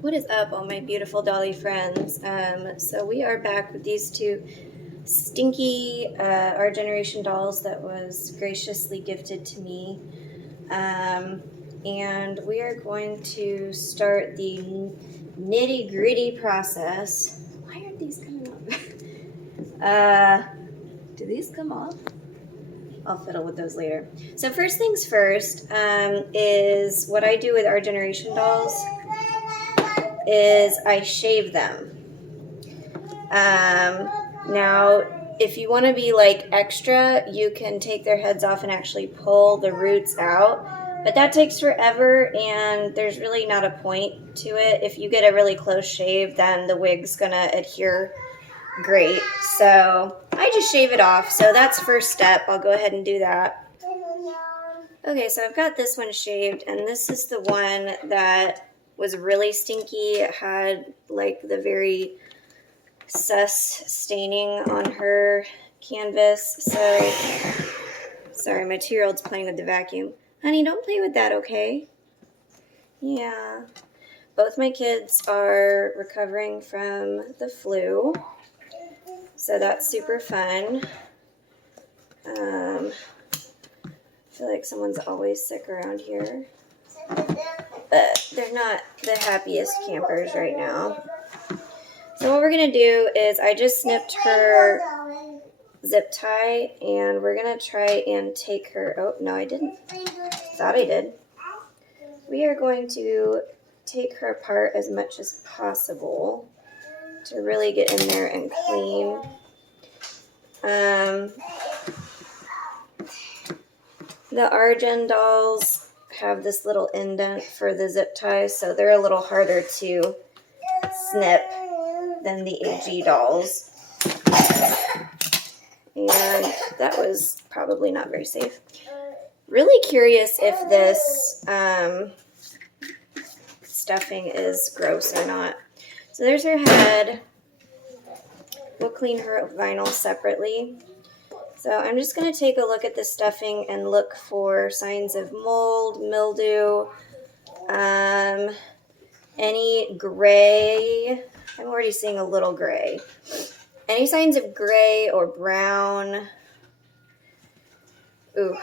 What is up, all my beautiful dolly friends? So we are back with these two stinky Our Generation dolls that was graciously gifted to me. And we are going to start the nitty-gritty process. Why aren't these coming up? Do these come off? I'll fiddle with those later. So first things first is what I do with Our Generation dolls is I shave them. Now, if you want to be like extra, you can take their heads off and actually pull the roots out. But that takes forever, and there's really not a point to it. If you get a really close shave, then the wig's going to adhere great. So I just shave it off. So that's first step. I'll go ahead and do that. Okay, so I've got this one shaved, and this is the one that was really stinky. It had like the very sus staining on her canvas. So, sorry, my 2-year-old's playing with the vacuum. Honey, don't play with that, okay? Yeah. Both my kids are recovering from the flu, so that's super fun. I feel like someone's always sick around here. But they're not the happiest campers right now. So what we're going to do is I just snipped her zip tie, and we're going to try and take her... Oh, no, I didn't. Thought I did. We are going to take her apart as much as possible to really get in there and clean. The Argen dolls have this little indent for the zip ties, so they're a little harder to snip than the AG dolls. And that was probably not very safe. Really curious if this stuffing is gross or not. So there's her head. We'll clean her vinyl separately. So I'm just going to take a look at the stuffing and look for signs of mold, mildew, any gray. I'm already seeing a little gray. Any signs of gray or brown? Ooh,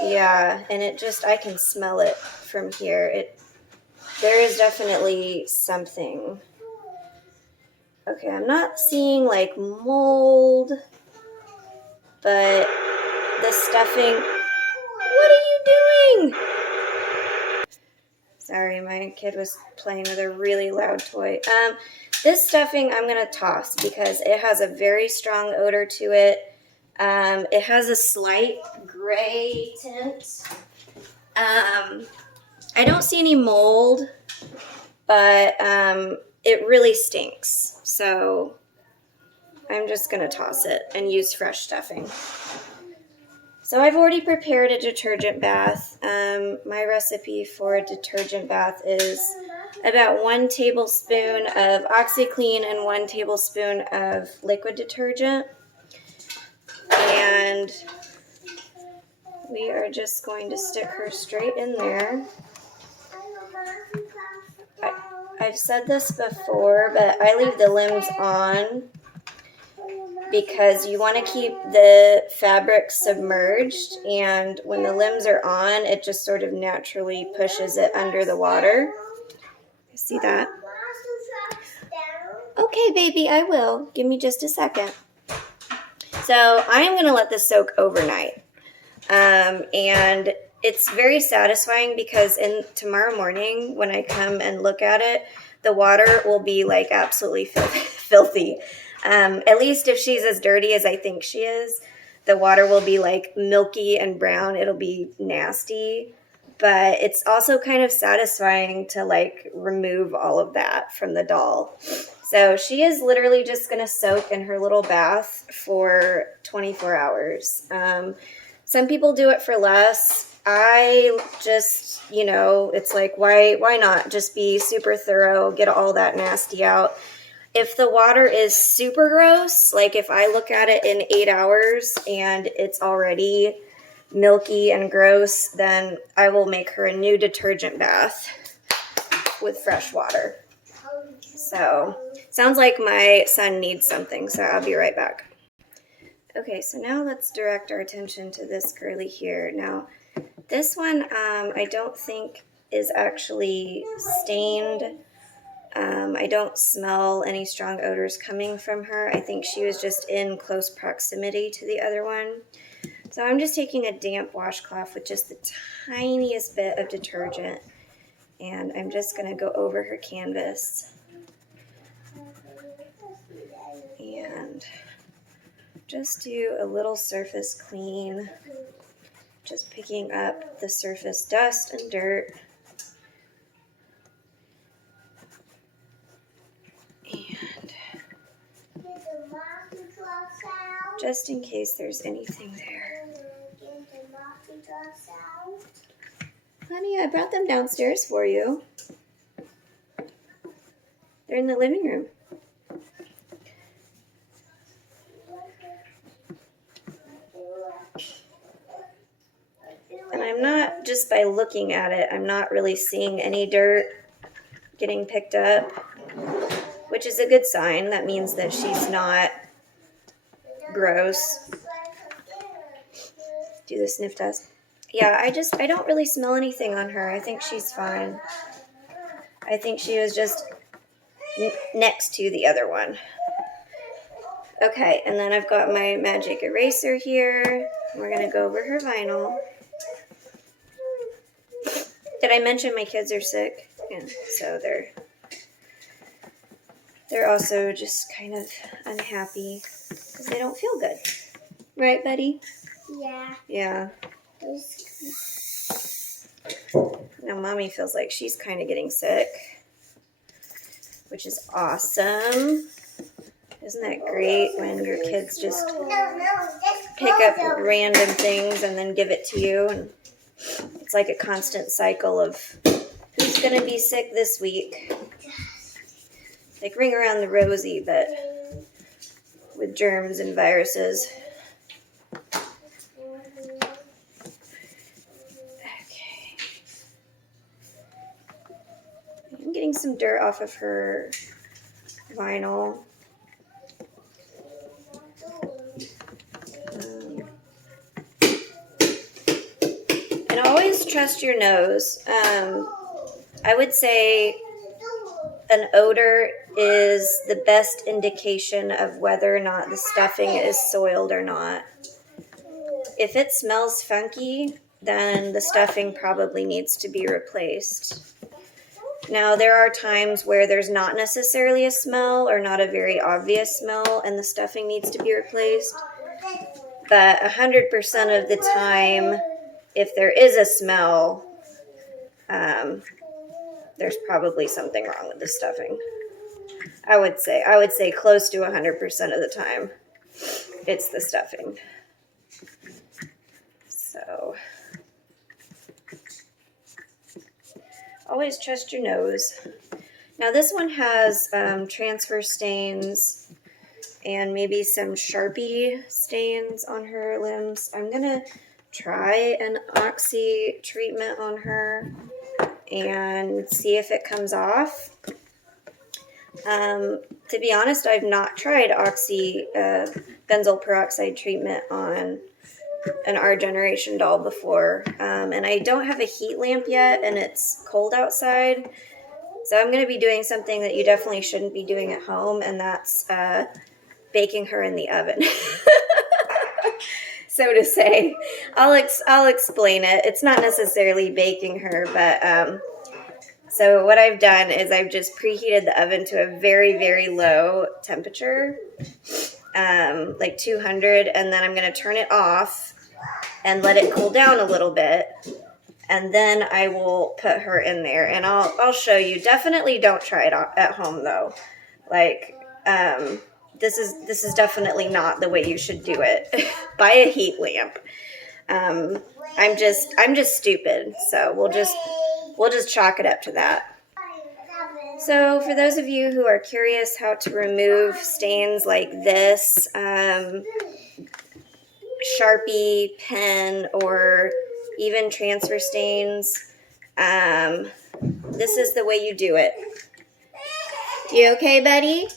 yeah, and it just, I can smell it from here. There is definitely something. Okay, I'm not seeing like mold, but the stuffing, what are you doing? Sorry, my kid was playing with a really loud toy. This stuffing I'm going to toss because it has a very strong odor to it. It has a slight gray tint. I don't see any mold, but it really stinks. So I'm just going to toss it and use fresh stuffing. So I've already prepared a detergent bath. My recipe for a detergent bath is about 1 tablespoon of OxiClean and 1 tablespoon of liquid detergent. And we are just going to stick her straight in there. I've said this before, but I leave the limbs on because you want to keep the fabric submerged, and when the limbs are on, it just sort of naturally pushes it under the water. See that? Okay, baby, I will. Give me just a second. So I'm going to let this soak overnight. And it's very satisfying because tomorrow morning when I come and look at it, the water will be like absolutely filthy. At least if she's as dirty as I think she is, the water will be like milky and brown. It'll be nasty, but it's also kind of satisfying to like remove all of that from the doll. So she is literally just going to soak in her little bath for 24 hours. Some people do it for less. I just, it's like, why not just be super thorough, get all that nasty out. If the water is super gross, like if I look at it in 8 hours and it's already milky and gross, then I will make her a new detergent bath. off with fresh water. So, sounds like my son needs something, so I'll be right back. Okay, so now let's direct our attention to this girly here. Now, this one I don't think is actually stained. I don't smell any strong odors coming from her. I think she was just in close proximity to the other one. So I'm just taking a damp washcloth with just the tiniest bit of detergent, and I'm just going to go over her canvas and just do a little surface clean, just picking up the surface dust and dirt. And just in case there's anything there. Honey, I brought them downstairs for you. They're in the living room. And I'm not, just by looking at it, I'm not really seeing any dirt getting picked up, which is a good sign. That means that she's not gross. Do the sniff test. Yeah, I don't really smell anything on her. I think she's fine. I think she was just next to the other one. Okay, and then I've got my magic eraser here. We're going to go over her vinyl. Did I mention my kids are sick? Yeah, so they're also just kind of unhappy because they don't feel good. Right, buddy? Yeah. Yeah. Now Mommy feels like she's kind of getting sick, which is awesome. Isn't that great when your kids just pick up random things and then give it to you? And it's like a constant cycle of who's going to be sick this week. Like Ring Around the Rosie, but with germs and viruses. Okay. I'm getting some dirt off of her vinyl. And always trust your nose. I would say an odor is the best indication of whether or not the stuffing is soiled or not. If it smells funky, then the stuffing probably needs to be replaced. Now, there are times where there's not necessarily a smell or not a very obvious smell and the stuffing needs to be replaced. But 100% of the time, if there is a smell, there's probably something wrong with the stuffing. I would say close to 100% of the time, it's the stuffing. So, always trust your nose. Now this one has transfer stains and maybe some Sharpie stains on her limbs. I'm gonna try an Oxy treatment on her and see if it comes off. To be honest, I've not tried Oxy benzoyl peroxide treatment on an Our Generation doll before. And I don't have a heat lamp yet, and it's cold outside. So I'm going to be doing something that you definitely shouldn't be doing at home, and that's baking her in the oven. So to say. I'll explain it. It's not necessarily baking her, but so what I've done is I've just preheated the oven to a very, very low temperature, like 200, and then I'm going to turn it off and let it cool down a little bit, and then I will put her in there, and I'll show you. Definitely don't try it at home though. Like this is definitely not the way you should do it. Buy a heat lamp. I'm just stupid, so we'll just chalk it up to that. So for those of you who are curious how to remove stains like this, Sharpie pen or even transfer stains, this is the way you do it. You okay, buddy?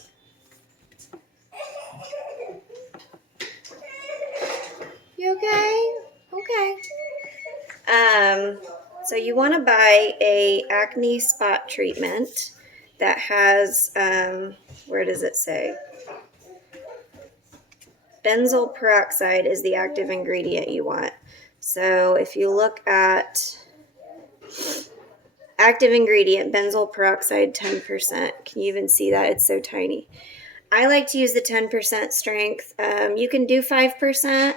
You okay? Okay. So you want to buy a acne spot treatment that has, where does it say? Benzoyl peroxide is the active ingredient you want. So if you look at active ingredient, benzoyl peroxide 10%. Can you even see that? It's so tiny. I like to use the 10% strength. You can do 5%,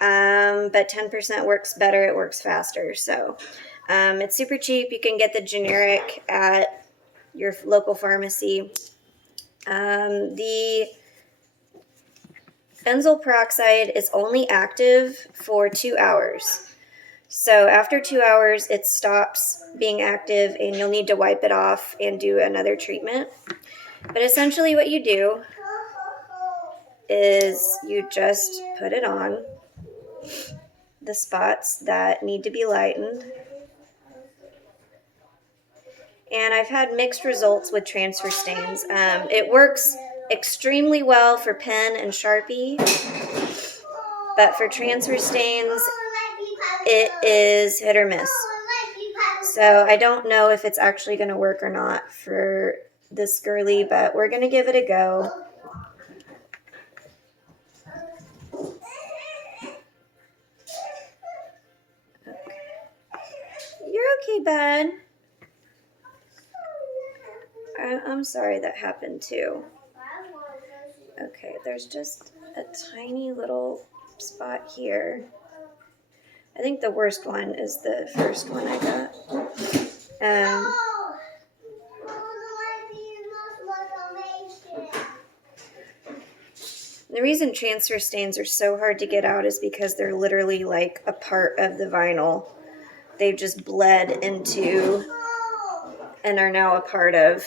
but 10% works better. It works faster. So it's super cheap. You can get the generic at your local pharmacy. The benzoyl peroxide is only active for 2 hours. So after 2 hours, it stops being active and you'll need to wipe it off and do another treatment. But essentially what you do is you just put it on the spots that need to be lightened. And I've had mixed results with transfer stains. It works extremely well for pen and Sharpie, but for transfer stains, it is hit or miss. So I don't know if it's actually going to work or not for this girly, but we're going to give it a go. Okay. You're okay, bud. I'm sorry that happened too. Okay, there's just a tiny little spot here. I think the worst one is the first one I got. The reason transfer stains are so hard to get out is because they're literally like a part of the vinyl. They've just bled into and are now a part of.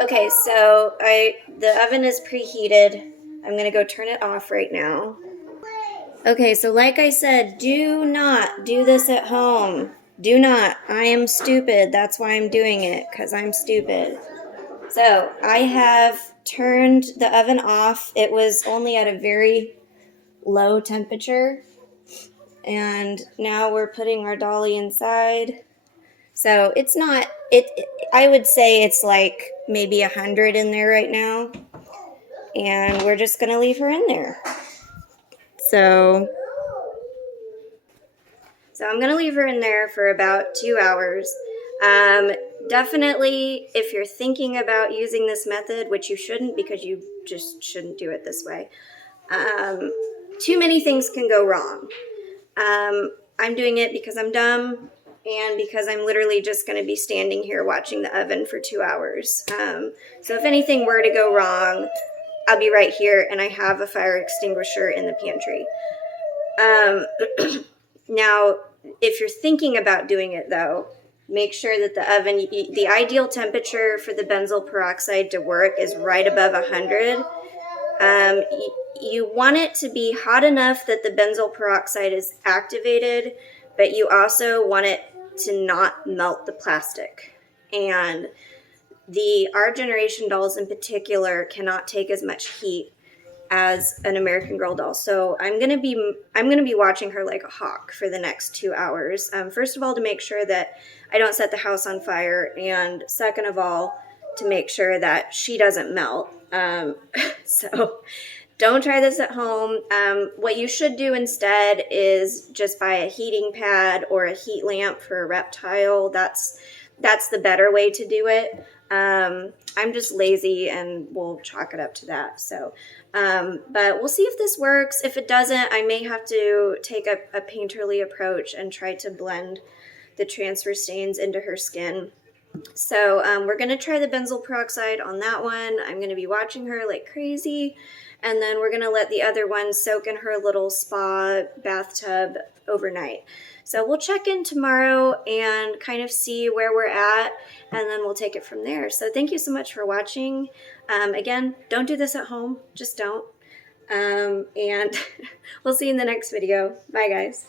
Okay, so the oven is preheated. I'm going to go turn it off right now. Okay, so like I said, do not do this at home. Do not. I am stupid. That's why I'm doing it, because I'm stupid. So I have turned the oven off. It was only at a very low temperature. And now we're putting our dolly inside. So it's not, I would say it's like maybe 100 in there right now. And we're just going to leave her in there. So I'm going to leave her in there for about 2 hours. Definitely, if you're thinking about using this method, which you shouldn't because you just shouldn't do it this way, too many things can go wrong. I'm doing it because I'm dumb and because I'm literally just going to be standing here watching the oven for 2 hours. So if anything were to go wrong, I'll be right here, and I have a fire extinguisher in the pantry. Now, if you're thinking about doing it, though, make sure that the oven, the ideal temperature for the benzoyl peroxide to work is right above 100. You want it to be hot enough that the benzoyl peroxide is activated, but you also want it to not melt the plastic. And our generation dolls in particular cannot take as much heat as an American Girl doll. So I'm gonna be watching her like a hawk for the next 2 hours. First of all, to make sure that I don't set the house on fire, and second of all, to make sure that she doesn't melt. So don't try this at home. What you should do instead is just buy a heating pad or a heat lamp for a reptile. That's the better way to do it. I'm just lazy and we'll chalk it up to that. So, but we'll see if this works. If it doesn't, I may have to take a painterly approach and try to blend the transfer stains into her skin. So we're going to try the benzoyl peroxide on that one. I'm going to be watching her like crazy. And then we're going to let the other one soak in her little spa bathtub overnight. So we'll check in tomorrow and kind of see where we're at, and then we'll take it from there. So thank you so much for watching. Again, don't do this at home. Just don't. And we'll see you in the next video. Bye, guys.